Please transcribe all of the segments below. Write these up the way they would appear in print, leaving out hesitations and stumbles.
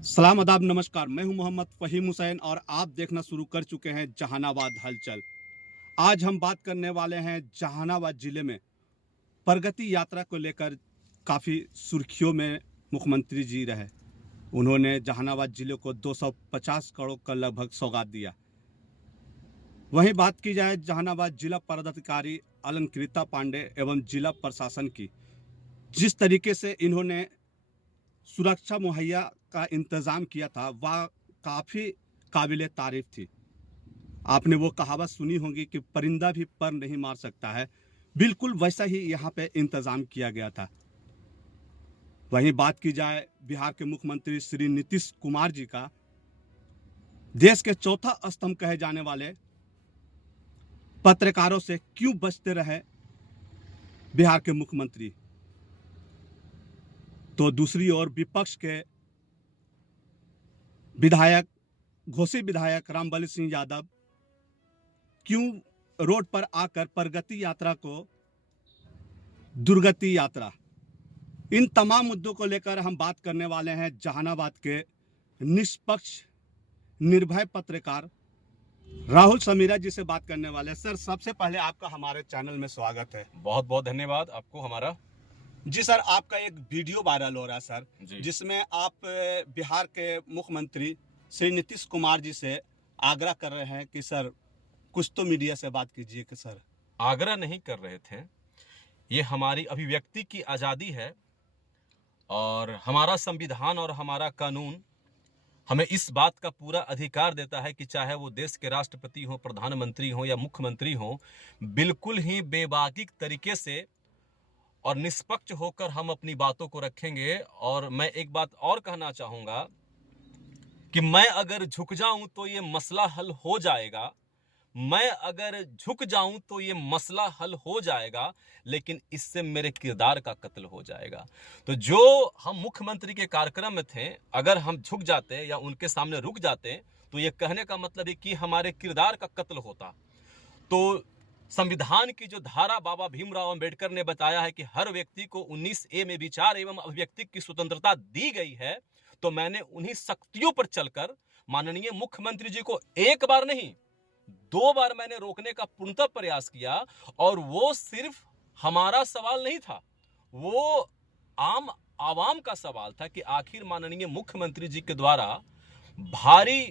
सलाम आदाब नमस्कार। मैं हूं मोहम्मद फ़हीम हुसैन और आप देखना शुरू कर चुके हैं जहानाबाद हलचल। आज हम बात करने वाले हैं जहानाबाद जिले में प्रगति यात्रा को लेकर। काफ़ी सुर्खियों में मुख्यमंत्री जी रहे। उन्होंने जहानाबाद जिले को 250 करोड़ का लगभग सौगात दिया। वहीं बात की जाए जहानाबाद जिला पदाधिकारी अलंकृता पांडे एवं जिला प्रशासन की, जिस तरीके से इन्होंने सुरक्षा मुहैया का इंतज़ाम किया था वह काफ़ी काबिले तारीफ थी। आपने वो कहावत सुनी होगी कि परिंदा भी पर नहीं मार सकता है, बिल्कुल वैसा ही यहाँ पे इंतज़ाम किया गया था। वहीं बात की जाए बिहार के मुख्यमंत्री श्री नीतीश कुमार जी का, देश के चौथा स्तंभ कहे जाने वाले पत्रकारों से क्यों बचते रहे बिहार के मुख्यमंत्री, तो दूसरी ओर विपक्ष के विधायक घोषित विधायक रामबली सिंह यादव क्यों रोड पर आकर प्रगति यात्रा को दुर्गति यात्रा, इन तमाम मुद्दों को लेकर हम बात करने वाले हैं जहानाबाद के निष्पक्ष निर्भय पत्रकार राहुल समीरा जी से बात करने वाले हैं। सर, सबसे पहले आपका हमारे चैनल में स्वागत है। बहुत बहुत धन्यवाद आपको हमारा। जी सर, आपका एक वीडियो वायरल हो रहा है सर, जी। जिसमें आप बिहार के मुख्यमंत्री श्री नीतीश कुमार जी से आग्रह कर रहे हैं कि सर कुछ तो मीडिया से बात कीजिए। कि सर आग्रह नहीं कर रहे थे, ये हमारी अभिव्यक्ति की आज़ादी है और हमारा संविधान और हमारा कानून हमें इस बात का पूरा अधिकार देता है कि चाहे वो देश के राष्ट्रपति हो, प्रधानमंत्री हो या मुख्यमंत्री हो, बिल्कुल ही बेबाकी तरीके से और निष्पक्ष होकर हम अपनी बातों को रखेंगे। और मैं एक बात और कहना चाहूँगा कि मैं अगर झुक जाऊं तो ये मसला हल हो जाएगा, मैं अगर झुक जाऊं तो ये मसला हल हो जाएगा, लेकिन इससे मेरे किरदार का कत्ल हो जाएगा। तो जो हम मुख्यमंत्री के कार्यक्रम में थे, अगर हम झुक जाते या उनके सामने रुक जाते तो ये कहने का मतलब है कि हमारे किरदार का कत्ल होता। तो संविधान की जो धारा बाबा भीमराव अंबेडकर ने बताया है कि हर व्यक्ति को 19A में विचार एवं अभिव्यक्ति की स्वतंत्रता दी गई है, तो मैंने उन्हीं शक्तियों पर चलकर माननीय मुख्यमंत्री जी को एक बार नहीं 2 बार मैंने रोकने का पूर्णतः प्रयास किया। और वो सिर्फ हमारा सवाल नहीं था, वो आम आवाम का सवाल था कि आखिर माननीय मुख्यमंत्री जी के द्वारा भारी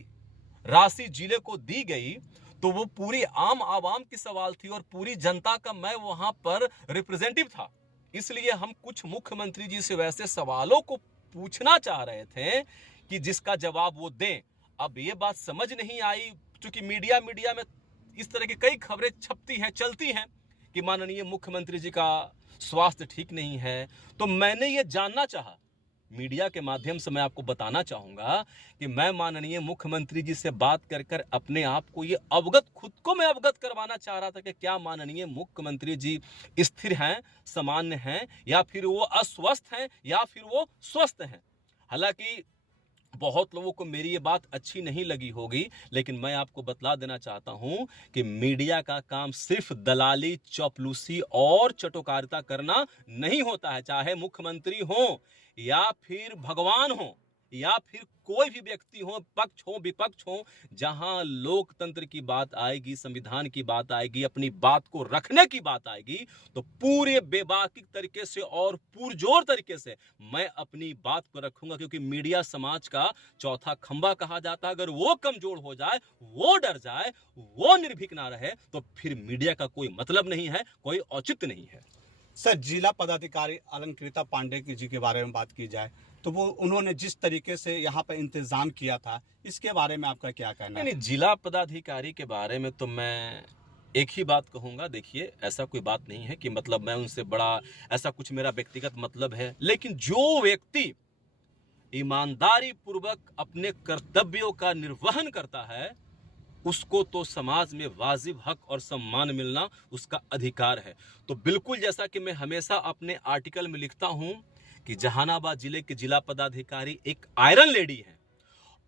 राशि जिले को दी गई, तो वो पूरी आम आवाम की सवाल थी और पूरी जनता का मैं वहां पर रिप्रेजेंटेटिव था। इसलिए हम कुछ मुख्यमंत्री जी से वैसे सवालों को पूछना चाह रहे थे कि जिसका जवाब वो दें। अब ये बात समझ नहीं आई, क्योंकि मीडिया में इस तरह की कई खबरें छपती हैं, चलती हैं कि माननीय मुख्यमंत्री जी का स्वास्थ्य ठीक नहीं है। तो मैंने ये जानना चाहा, मीडिया के माध्यम से मैं आपको बताना चाहूंगा कि मैं माननीय मुख्यमंत्री जी से बात कर कर अपने आप को ये खुद को मैं अवगत करवाना चाह रहा था कि क्या माननीय मुख्यमंत्री जी स्थिर हैं, सामान्य हैं, या फिर वो अस्वस्थ हैं, या फिर वो स्वस्थ हैं। हालांकि बहुत लोगों को मेरी ये बात अच्छी नहीं लगी होगी, लेकिन मैं आपको बतला देना चाहता हूं कि मीडिया का काम सिर्फ दलाली, चौपलूसी और चटोकारिता करना नहीं होता है। चाहे मुख्यमंत्री हो या फिर भगवान हो या फिर कोई भी व्यक्ति हो, पक्ष हो विपक्ष हो, जहां लोकतंत्र की बात आएगी, संविधान की बात आएगी, अपनी बात को रखने की बात आएगी, तो पूरे बेबाकी तरीके से और पुरजोर तरीके से मैं अपनी बात को रखूंगा। क्योंकि मीडिया समाज का चौथा खंबा कहा जाता है। अगर वो कमजोर हो जाए, वो डर जाए, वो निर्भीक ना रहे, तो फिर मीडिया का कोई मतलब नहीं है, कोई औचित्य नहीं है। सर, जिला पदाधिकारी अलंकृता पांडे जी के बारे में बात की जाए तो वो उन्होंने जिस तरीके से यहाँ पर इंतजाम किया था, इसके बारे में आपका क्या कहना है? नहीं, जिला पदाधिकारी के बारे में तो मैं एक ही बात कहूंगा। देखिए, ऐसा कोई बात नहीं है कि मतलब मैं उनसे बड़ा, ऐसा कुछ मेरा व्यक्तिगत मतलब है। लेकिन जो व्यक्ति ईमानदारी पूर्वक अपने कर्तव्यों का निर्वहन करता है, उसको तो समाज में वाजिब हक और सम्मान मिलना उसका अधिकार है। तो बिल्कुल जैसा कि मैं हमेशा अपने आर्टिकल में लिखता हूं कि जहानाबाद जिले के जिला पदाधिकारी एक आयरन लेडी है,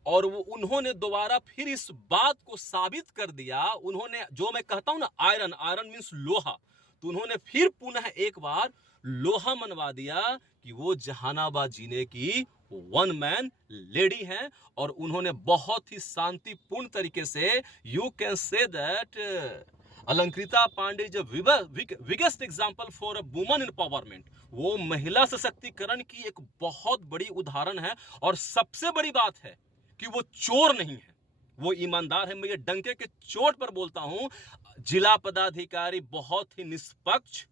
और वो उन्होंने दोबारा फिर इस बात को साबित कर दिया। उन्होंने, जो मैं कहता हूं ना, आयरन मींस लोहा, तो उन्होंने फिर पुनः एक बार लोहा मनवा दिया कि वो जहानाबाद जिले की वन मैन लेडी हैं और उन्होंने बहुत ही शांतिपूर्ण तरीके से, you can say that Alankrita Pandey is biggest example for a woman empowerment. वो महिला सशक्तिकरण की एक बहुत बड़ी उदाहरण है और सबसे बड़ी बात है कि वो चोर नहीं है, वो ईमानदार है। मैं ये डंके के चोट पर बोलता हूं, जिला पदाधिकारी बहुत ही निष्पक्ष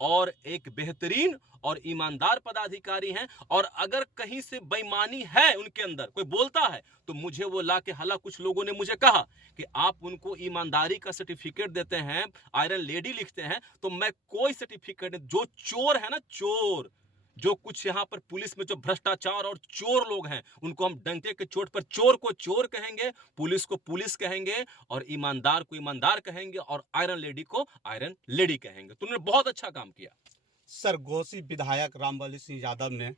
और एक बेहतरीन और ईमानदार पदाधिकारी हैं। और अगर कहीं से बेईमानी है उनके अंदर, कोई बोलता है तो मुझे वो ला के, हाला कुछ लोगों ने मुझे कहा कि आप उनको ईमानदारी का सर्टिफिकेट देते हैं, आयरन लेडी लिखते हैं, तो मैं कोई सर्टिफिकेट नहीं। जो चोर है ना, चोर, जो कुछ यहाँ पर पुलिस में जो भ्रष्टाचार और चोर लोग हैं, उनको हम डंके के चोट पर चोर को चोर कहेंगे, पुलिस को पुलिस कहेंगे और ईमानदार को ईमानदार कहेंगे और आयरन लेडी को आयरन लेडी कहेंगे। तो उन्होंने बहुत अच्छा काम किया। सर, घोसी विधायक रामबली सिंह यादव ने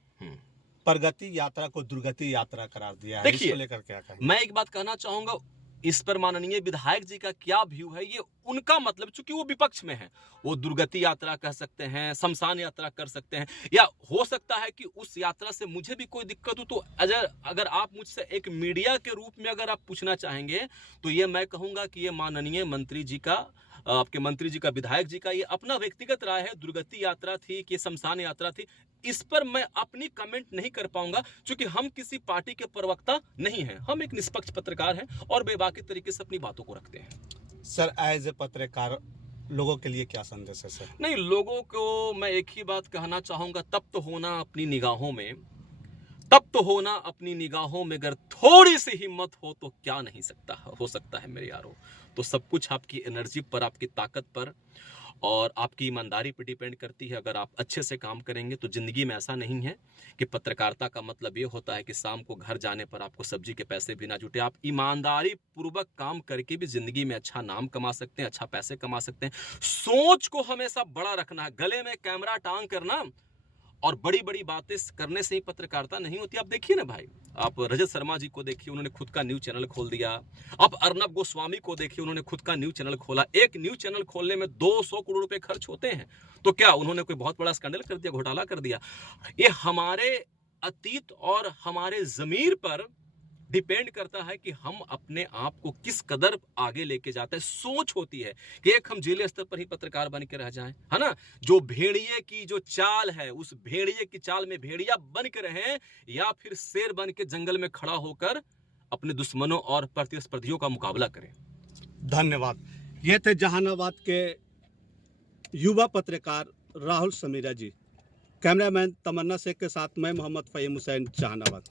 प्रगति यात्रा को दुर्गति यात्रा करार दिया है, देखिए, इसको लेकर क्या कहेंगे? मैं एक बात कहना चाहूंगा, इस पर माननीय विधायक जी का क्या व्यू है, ये उनका मतलब, चूंकि वो विपक्ष में है, वो दुर्गति यात्रा कह सकते हैं, शमशान यात्रा कर सकते हैं, या हो सकता है कि उस यात्रा से मुझे भी कोई दिक्कत हो। तो अगर आप मुझसे एक मीडिया के रूप में अगर आप पूछना चाहेंगे, तो ये मैं कहूंगा कि ये माननीय मंत्री जी का, आपके मंत्री जी का, विधायक जी का ये अपना व्यक्तिगत राय है। दुर्गति यात्रा थी कि शमशान यात्रा थी, इस पर मैं अपनी कमेंट नहीं कर पाऊंगा, क्योंकि हम किसी पार्टी के प्रवक्ता नहीं हैं। हम एक निष्पक्ष पत्रकार हैं और बेबाकी तरीके से अपनी बातों को रखते हैं। सर, एज ए पत्रकार लोगों के लिए क्या संदेश है सर? नहीं, लोगों को मैं एक ही बात कहना चाहूंगा, तब तो होना अपनी निगाहों में, तब तो होना अपनी निगाहों में, अगर थोड़ी सी हिम्मत हो तो क्या नहीं हो सकता है मेरे यारों। तो सब कुछ आपकी एनर्जी पर, आपकी ताकत पर और आपकी ईमानदारी पर डिपेंड करती है। अगर आप अच्छे से काम करेंगे तो जिंदगी में ऐसा नहीं है कि पत्रकारिता का मतलब ये होता है कि शाम को घर जाने पर आपको सब्जी के पैसे भी ना जुटे। आप ईमानदारी पूर्वक काम करके भी जिंदगी में अच्छा नाम कमा सकते हैं, अच्छा पैसे कमा सकते हैं। सोच को हमेशा बड़ा रखना है, गले में कैमरा टांग करना और बड़ी बड़ी बातें करने से ही पत्रकारिता नहीं होती। आप देखिए ना भाई, आप रजत शर्मा जी को देखिए, उन्होंने खुद का न्यूज चैनल खोल दिया। आप अर्नब गोस्वामी को देखिए, उन्होंने खुद का न्यूज चैनल खोला। एक न्यूज चैनल खोलने में 200 करोड़ रुपए खर्च होते हैं, तो क्या उन्होंने कोई बहुत बड़ा स्कैंडल कर दिया, घोटाला कर दिया? ये हमारे अतीत और हमारे जमीर पर डिपेंड करता है कि हम अपने आप को किस कदर आगे लेके जाते हैं। सोच होती है कि एक हम जिले स्तर पर ही पत्रकार बन के रह जाएं, है ना, जो भेड़िए की जो चाल है, उस भेड़िए की चाल में भेड़िया बन के रहें, या फिर शेर बन के जंगल में खड़ा होकर अपने दुश्मनों और प्रतिस्पर्धियों का मुकाबला करें। धन्यवाद। ये थे जहानाबाद के युवा पत्रकार राहुल समीरा जी। कैमरामैन तमन्ना शेख के साथ मैं मोहम्मद फहीम हुसैन, जहानाबाद।